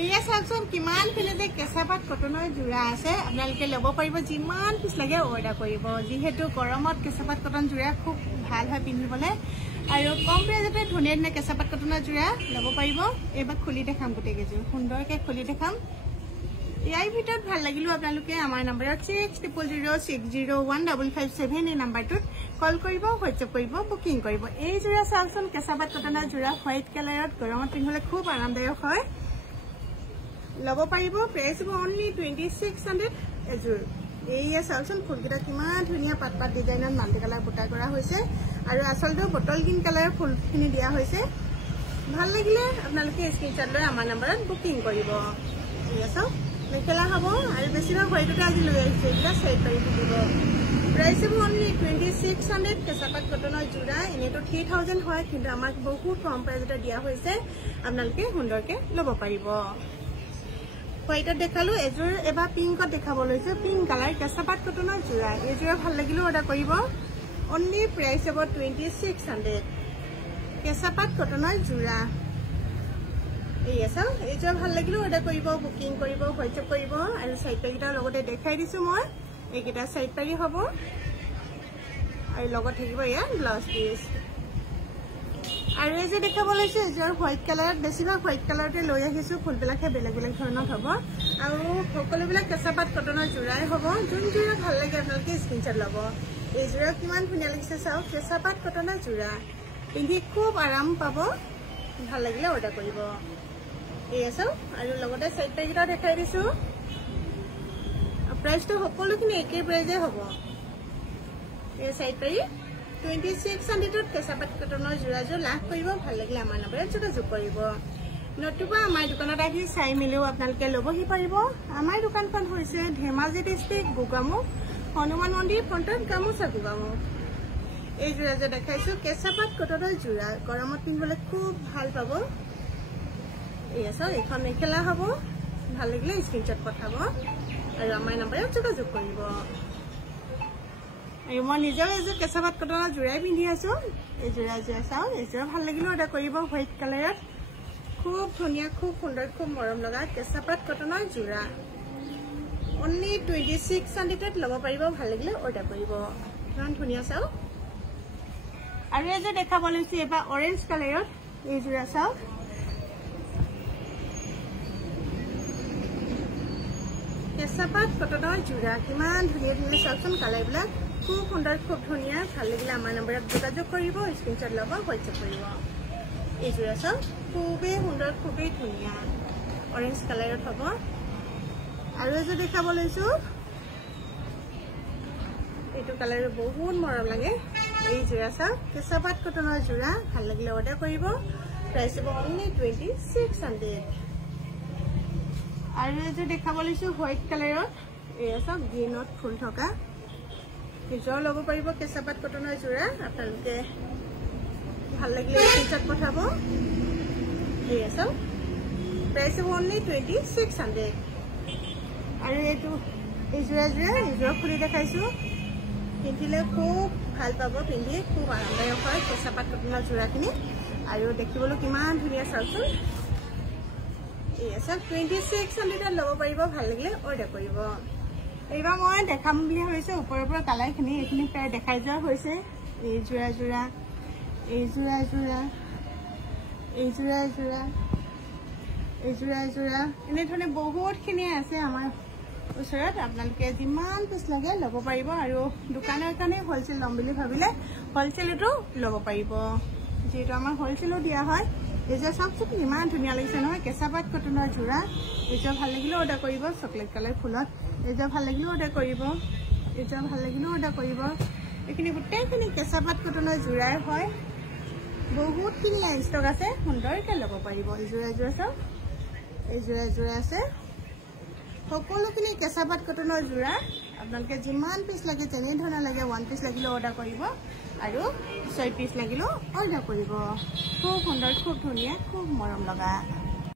এয়া চাওকচোন কিমান পিনে কেঁচাপাত কটনৰ যোৰা আছে আপোনালোকে ল'ব পাৰিব যিমান পিছ লাগে অৰ্ডাৰ কৰিব যিহেতু গৰমত কেঁচাপাত কটন যোৰা খুব ভাল হয় পিন্ধিবলৈ আৰু কম প্ৰাইজতে ধুনীয়া ধুনীয়া কেঁচাপাত কটনৰ যোৰা ল'ব পাৰিব এবাৰ খুলি দেখাম গোটেই কেইযোৰ সুন্দৰকৈ খুলি দেখাম ইয়াৰ ভিতৰত ভাল লাগিলো আপোনালোকে আমাৰ নম্বৰত 6006015557 এই নম্বৰটোত কল কৰিব হোৱাটছআপ কৰিব বুকিং কৰিব এই যোৰা চাওকচোন কেঁচাপাত কটনৰ যোৰা হোৱাইট কালাৰত গৰমত পিন্ধিবলৈ খুব আৰামদায়ক হয় ল'ব পাৰিব প্ৰাইচ হ'ব অনলি 2600 এযোৰ এইয়া চাওকচোন ফুলকেইটা কিমান ধুনীয়া পাত পাত ডিজাইনত মাল্টি কালাৰ বুটা কৰা হৈছে আৰু আচলতে বটল গ্ৰীণ কালাৰৰ ফুলখিনি দিয়া হৈছে ভাল লাগিলে আপোনালোকে স্ক্ৰীনশ্বট লৈ আমাৰ নম্বৰত বুকিং কৰিব এয়া চাওক মেখেলা হ'ব আৰু বেছিভাগ হোৱাইটতে আজি লৈ আহিছে এইবিলাক চাইড পাৰি দিব প্ৰাইচ হ'ব অনলি 2600 কেঁচাপাত কটনৰ যোৰা এনেতো 3000 হয় কিন্তু আমাক বহুত কম প্ৰাইজতে দিয়া হৈছে আপোনালোকে সুন্দৰকৈ ল'ব পাৰিব হোৱাইটত দেখালো এযোৰ এবাৰ পিংকত দেখাব লৈছে পিংক কালাৰ কেঁচাপাত কটনৰ যোৰা এইযোৰা ভাল লাগিলেও অৰ্ডাৰ কৰিব অনলি প্ৰাইচ হ'ব 2600 কেঁচাপাত কটনৰ যোৰা এইয়া চাওক এইযোৰা ভাল লাগিলেও অৰ্ডাৰ কৰিব বুকিং কৰিব হোৱাটছআপ কৰিব আৰু চাইড পেকেইটাৰ লগতে দেখাই দিছো মই এইকেইটা চাইড পাৰি হ'ব আৰু লগত থাকিব এয়া ব্লাউজ পিচ আৰু এই যে দেখাব লৈছে এযোৰ হোৱাইট কালাৰত বেছিভাগ হোৱাইট কালাৰতে লৈ আহিছো ফুলবিলাকে বেলেগ বেলেগ ধৰণৰ হ'ব আৰু সকলোবিলাক কেঁচাপাত কটনৰ যোৰাই হ'ব যোন যোৰা ভাল লাগে আপোনালোকে স্ক্ৰীনশ্বট ল'ব এই যোৰা কিমান ধুনীয়া লাগিছে চাওক কেঁচাপাত কটনৰ যোৰা পিন্ধি খুব আৰাম পাব ভাল লাগিলে অৰ্ডাৰ কৰিব এয়া চাওক আৰু লগতে চাইড পেকেইটাও দেখাই দিছো প্ৰাইচটো সকলোখিনি একেই প্ৰাইজে হ'ব এই চাইড পাৰি 2600 কেঁচাপাত কটনৰ যোৰাযোৰ লাভ কৰিব ভাল লাগিলে আমাৰ নম্বৰত যোগাযোগ কৰিব নতুবা আমাৰ দোকানত আহি চাই মেলিও আপোনালোকে ল'বহি পাৰিব আমাৰ দোকানখন হৈছে ধেমাজি ডিষ্ট্ৰিক্ট গোগামুখ হনুমান মন্দিৰ ফ্ৰণ্টত গামোচা গোগামুখ এই যোৰা যে দেখাইছো কেঁচাপাত কটনৰ যোৰা গৰমত পিন্ধিবলৈ খুব ভাল পাব এয়া চাওক এইখন মেখেলা হ'ব ভাল লাগিলে স্ক্ৰীনশ্বট পঠাব আৰু আমাৰ নম্বৰত যোগাযোগ কৰিব আৰু মই নিজেও এযোৰ কেঁচাপাত কটনৰ যোৰাই পিন্ধি আছো এই যোৰা চাওক এই যোৰা ভাল লাগিলে অৰ্ডাৰ কৰিব হোৱাইট কালাৰত খুব ধুনীয়া খুব সুন্দৰ খুব মৰম লগা কেঁচাপাত কটনৰ যোৰা অনলি 2600 ল'ব পাৰিব ভাল লাগিলে অৰ্ডাৰ কৰিব ইমান ধুনীয়া চাওক আৰু এই যে দেখাব লৈছো এবাৰ অৰেঞ্জ কালাৰত এই যোৰা চাওক কেঁচাপাত কটনৰ যোৰা কিমান ধুনীয়া ধুনীয়া চাওকচোন কালাৰবিলাক খুব সুন্দৰ খুব ধুনীয়া ভাল লাগিলে আমাৰ নম্বৰত যোগাযোগ কৰিব স্ক্ৰীনশ্বট ল'ব হোৱাটছআপ কৰিব এই যোৰা চাওক খুবেই সুন্দৰ খুবেই ধুনীয়া অৰেঞ্জ কালাৰত হ'ব আৰু এযোৰ দেখাব লৈছো এইটো কালাৰ বহুত মৰম লাগে এই যোৰা চাওক কেঁচাপাত কটনৰ যোৰা ভাল লাগিলে অৰ্ডাৰ কৰিব প্ৰাইচ হ'ব অনলি 2600 আৰু এযোৰ দেখাব লৈছো হোৱাইট কালাৰত এয়া চাওক গ্ৰীণত ফুল থকা এইযোৰ ল'ব পাৰিব কেঁচাপাত কটনৰ যোৰা আপোনালোকে ভাল লাগিলে স্ক্ৰীনশ্বট পঠাব এয়া চাওক প্ৰাইচ হ'ব অনলি 2600 আৰু এইটো এই যোৰা খুলি দেখাইছো পিন্ধিলে খুব ভাল পাব পিন্ধি খুব আৰামদায়ক হয় কেঁচাপাত কটনৰ যোৰাখিনি আৰু দেখিবলৈ কিমান ধুনীয়া চাওকচোন এয়া চাওক 2600 ল'ব পাৰিব ভাল লাগিলে অৰ্ডাৰ কৰিব এইবাৰ মই দেখাম বুলি ভাবিছো ওপৰৰ পৰা কালাৰখিনি এইখিনি প্ৰায় দেখাই যোৱা হৈছে এই যোৰা এনেধৰণে বহুতখিনি আছে আমাৰ ওচৰত আপোনালোকে যিমান পিছ লাগে ল'ব পাৰিব আৰু দোকানৰ কাৰণে হ'লচেল ল'ম বুলি ভাবিলে হ'লচেলতো ল'ব পাৰিব যিহেতু আমাৰ হ'লচেলো দিয়া হয় এইযোৰ চাওকচোন ইমান ধুনীয়া লাগিছে নহয় কেঁচাপাত কটনৰ যোৰা এইযোৰ ভাল লাগিলেও অৰ্ডাৰ কৰিব চকলেট কালাৰ ফুলত এইযোৰ ভাল লাগিলেও অৰ্ডাৰ কৰিব এইখিনি গোটেইখিনি কেঁচাপাত কটনৰ যোৰাই হয় বহুতখিনি ষ্টক আছে সুন্দৰকৈ ল'ব পাৰিব এই যোৰা চাওক এই যোৰা আছে সকলোখিনি কেঁচাপাত কটনৰ যোৰা আপোনালোকে যিমান পিছ লাগে যেনেধৰণৰ লাগে 1 পিছ লাগিলেও অৰ্ডাৰ কৰিব আৰু 6 পিছ লাগিলেও অৰ্ডাৰ কৰিব খুব সুন্দৰ খুব ধুনীয়া খুব মৰম লগা